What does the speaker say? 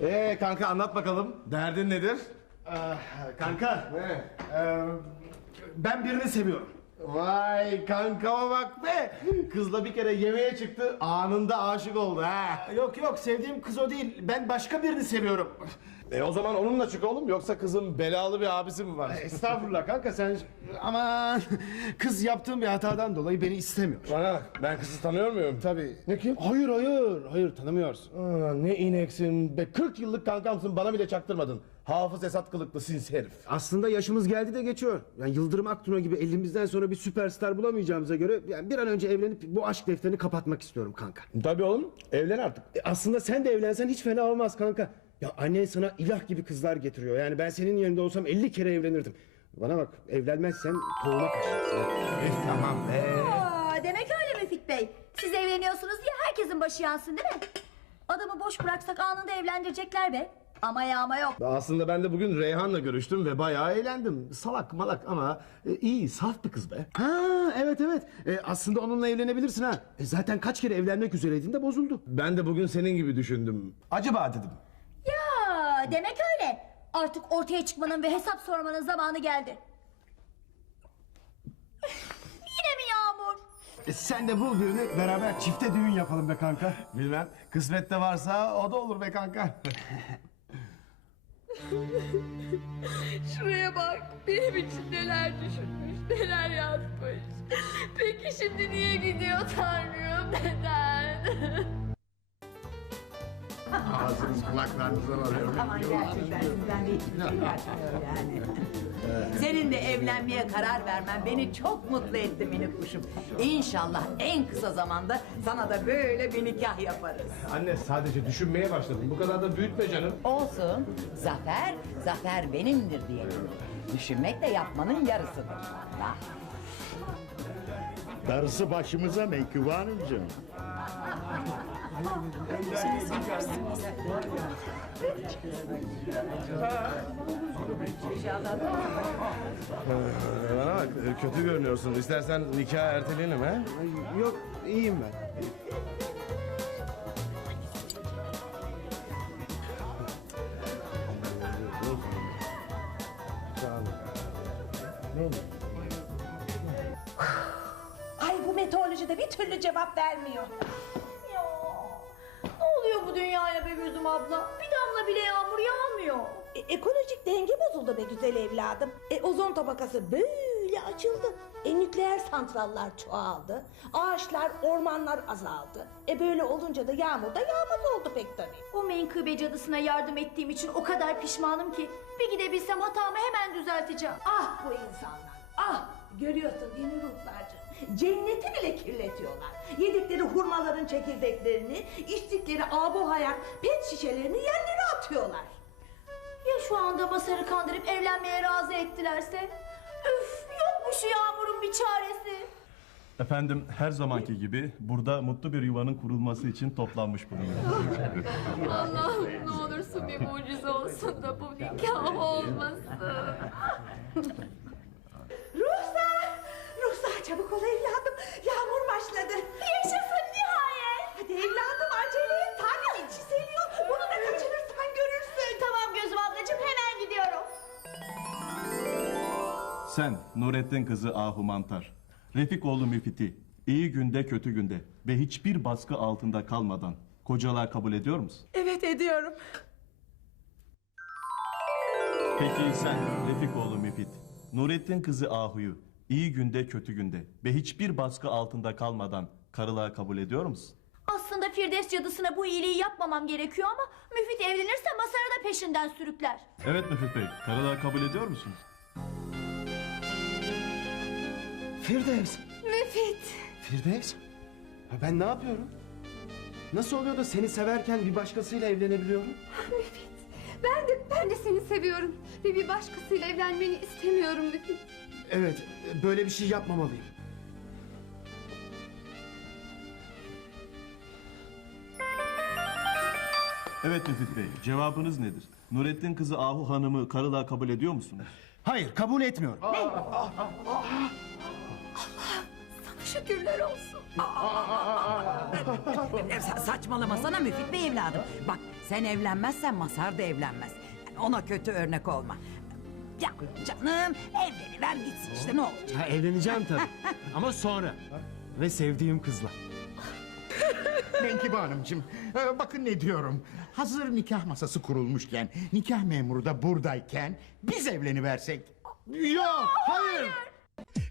Ee kanka anlat bakalım. Derdin nedir? Ah, kanka, Ne? e, ben birini seviyorum. Vay kankama bak be. Kızla bir kere yemeğe çıktı anında aşık oldu ha. Yok yok, sevdiğim kız o değil. Ben başka birini seviyorum. E o zaman onunla çık oğlum yoksa kızın belalı bir abisi mi var? Estağfurullah kanka sen... Aman kız yaptığım bir hatadan dolayı beni istemiyor. Bana bak, ben kızı tanıyor muyum? Tabii. Ne kim? Hayır hayır, hayır tanımıyorsun. Aa, ne ineksin be 40 yıllık kankamsın bana bile çaktırmadın. Hafız Esat kılıklı sinsi herif. Aslında yaşımız geldi de geçiyor. Yani Yıldırım Aktun'a gibi elimizden sonra bir süperstar bulamayacağımıza göre yani bir an önce evlenip bu aşk defterini kapatmak istiyorum kanka. Tabii oğlum evlen artık. E, Aslında sen de evlensen hiç fena olmaz kanka. Ya annen sana ilah gibi kızlar getiriyor. Yani ben senin yerinde olsam 50 kere evlenirdim. Bana bak evlenmezsen tohuma kaçarsın. tamam be. Aa, demek öyle Müfit Bey. Siz evleniyorsunuz diye herkesin başı yansın değil mi? Adamı boş bıraksak anında evlendirecekler be. Ama ya ama yok. Aslında ben de bugün Reyhan'la görüştüm ve bayağı eğlendim. Salak malak ama e, iyi saf bir kız be. Ha evet evet. E, aslında onunla evlenebilirsin ha. E, zaten kaç kere evlenmek üzereydin de bozuldu. Ben de bugün senin gibi düşündüm. Acaba dedim. Demek öyle. Artık ortaya çıkmanın ve hesap sormanın zamanı geldi. Yine mi Yağmur? E, sen de bul birini beraber çifte düğün yapalım be kanka. Bilmem kısmette varsa o da olur be kanka. Şuraya bak. Benim için neler düşünmüş, neler yazmış. Peki şimdi niye gidiyor Tanrım? Neden? Ağzınız kulaklarınızdan alıyorum. Aman gerçekten sizden bir hiçbir şey yani. Seninle evlenmeye karar vermen beni çok mutlu etti minik kuşum. İnşallah en kısa zamanda sana da böyle bir nikah yaparız. Anne sadece düşünmeye başladım. Bu kadar da büyütme canım. Olsun. Zafer, zafer benimdir diyelim. Düşünmek de yapmanın yarısıdır. Ah. Darısı başımıza Meykıbe Hanımcığım. Bana bak kötü görünüyorsun. İstersen nikah erteleyelim ha. Yok iyiyim ben. Ay bu meteorolojide bir türlü cevap vermiyor. Oluyor bu dünyaya be gözüm abla? Bir damla bile yağmur yağmıyor. E, ekolojik denge bozuldu be güzel evladım. E, ozon tabakası böyle açıldı. E, nükleer santrallar çoğaldı. Ağaçlar, ormanlar azaldı. E böyle olunca da yağmur da yağmaz oldu pek tabii. O menkıbe cadısına yardım ettiğim için o kadar pişmanım ki. Bir gidebilsem hatamı hemen düzelteceğim. Ah bu insanlar. Ah görüyorsun değil mi ruhlarcığım? Cenneti bile kirletiyorlar. Yedikleri hurmaların çekirdeklerini, içtikleri abu hayat pet şişelerini yerlere atıyorlar. Ya şu anda Masar'ı kandırıp evlenmeye razı ettilerse? Üf yok mu şu yağmurun bir çaresi? Efendim her zamanki gibi burada mutlu bir yuvanın kurulması için toplanmış bulunuyoruz. Allah'ım ne olursun bir mucize olsun da bu nikah olmasın. Sen Nurettin kızı Ahu Mantar, Refikoğlu Müfit'i, iyi günde kötü günde ve hiçbir baskı altında kalmadan kocalar kabul ediyor musun? Evet ediyorum. Peki sen Refikoğlu Müfit, Nurettin kızı Ahu'yu iyi günde kötü günde ve hiçbir baskı altında kalmadan karılığa kabul ediyor musun? Aslında Firdevs cadısına bu iyiliği yapmamam gerekiyor ama Müfit evlenirse Masar'ı da peşinden sürükler. Evet Müfit Bey, karılığa kabul ediyor musunuz? Firdevs. Müfit. Firdevs? Ha, ben ne yapıyorum? Nasıl oluyor da seni severken bir başkasıyla evlenebiliyorum? Müfit. Ben de, ben de seni seviyorum. Ve bir başkasıyla evlenmeni istemiyorum Müfit. Evet, böyle bir şey yapmamalıyım. Evet Müfit Bey, cevabınız nedir? Nurettin kızı Ahu Hanım'ı karılığa kabul ediyor musunuz? Hayır, kabul etmiyorum. Sana şükürler olsun. E, sa- Saçmalamasana Müfit Bey evladım. Bak sen evlenmezsen Masar da evlenmez. Yani ona kötü örnek olma. Ya canım evleniver gitsin işte ne olacak? Ha, evleneceğim tabii. Ama sonra. Ve sevdiğim kızla. Menkıbe Hanımcığım e, bakın ne diyorum. Hazır nikah masası kurulmuşken, nikah memuru da buradayken biz evleniversek. Yok.